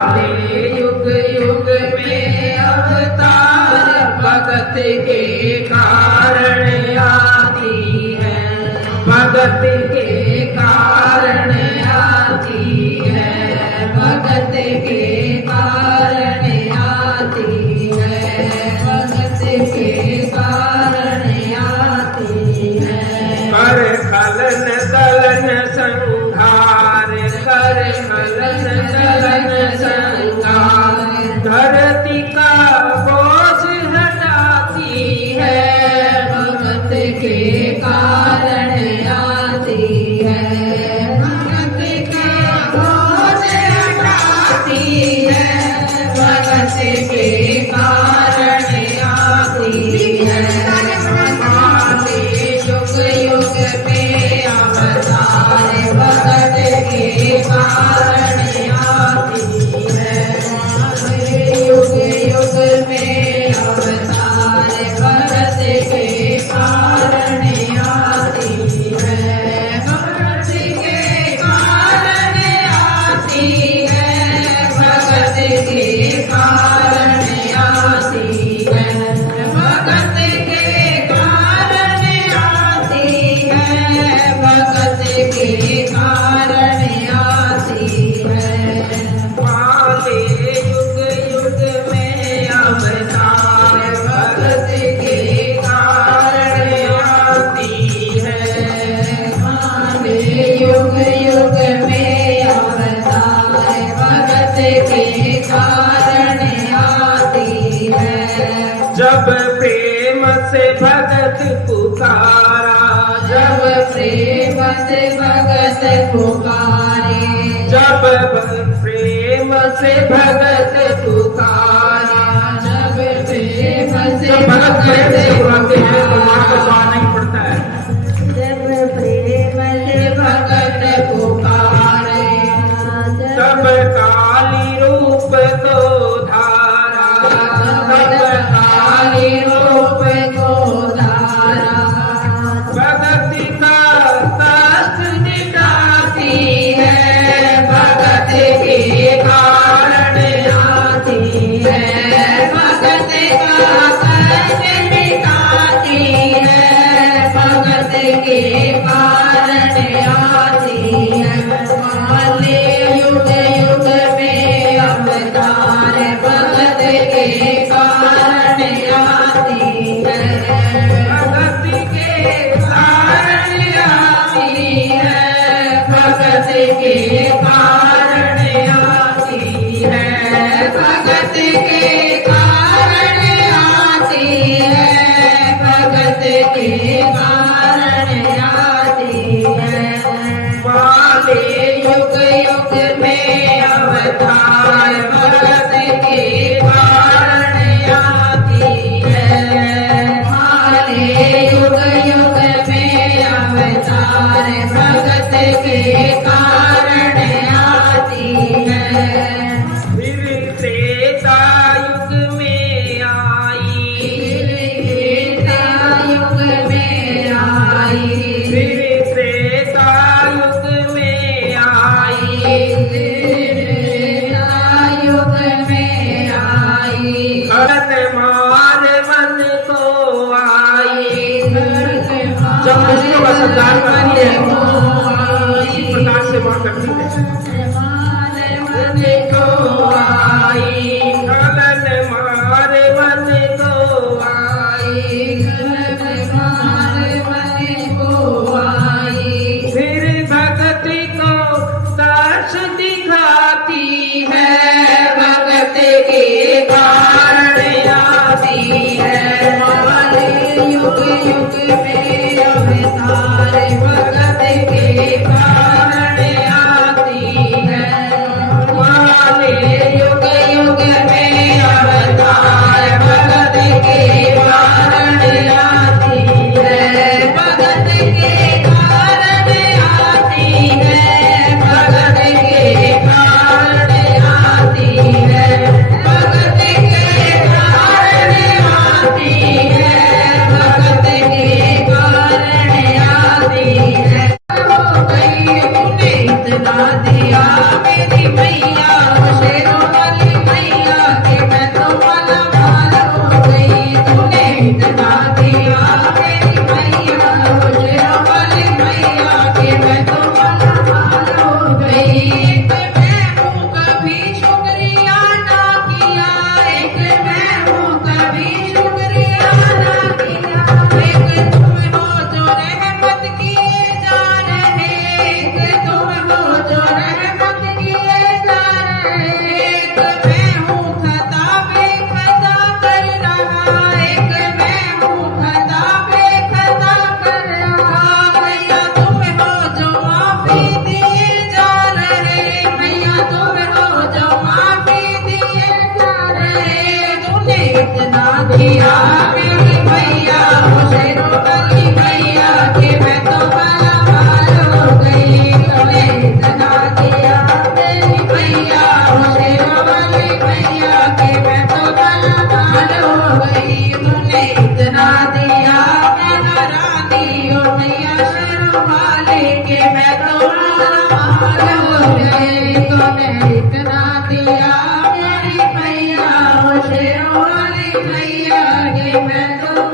युग युग में अवतार भगत के कारण आती है, भगत के कारण आती है, भगत के कारण आती है, भगत के कारण आती है। कर खलन कलन संहार, कर खलन कलन संहार, धरती का बोझ हटाती है, भगत के कारण आती है, भगत के बोझ हटाती है, भगत के कारण आती है। युग युग में अवतार भगत के कारण आती है, युग युग में अवतार भगत के कारण आती है, भगत के कारण आती है, भगत के कारण आती है, भगत के कारण आती है, भगत के कारण आती है। पाले युग युग में अवतार भगत के कारण आती है, पाले युग युग में अवतार भगत के कारण आती है। जब प्रेम से भगत पुकारा, जब प्रेम से भगत पुकारे, जब प्रेम से भगत पुकारा, जब प्रेम से भगत पुकारे, नहीं पड़ता है। जब प्रेम से भगत पुकारे, तब काली रूप को धारा, तब काली रूप को धारा, भगत का कष्ट मिटाती है, भगत के कारण आती है, भगत का कष्ट मिटाती है, भगत के कारण आती है। माले युग युग में अवतार भगत के कारण आती है, भगत के कारण आती है, भगत के कारण आती है, भगत के कारण आती है, भगत के कारण आती है। माले युग युग में अवतार भगत के कारण आती है, माले युग युग में अवतार भगत के कारण आती है। फिर त्रेता युग में आई, त्रेता युग में आई, फिर त्रेता युग में आई, त्रेता युग में आई, भरत मार मन को आई, जब मुझको का संचार करती है इसी प्रकार से मां करती है। मन को आई, गलन मार मन को आई, गलन मार मन को आई, फिर भगत को दर्श दिखाती है, भगत के कारण आती है। माले युग युग में अवतार भगत के कारण आती है, दिया रानी ओ मैया शर्माले के मैं तो माल हो गई तूने इतना दिया मेरी मैया ओ शेरों वाली मैया के मैं तो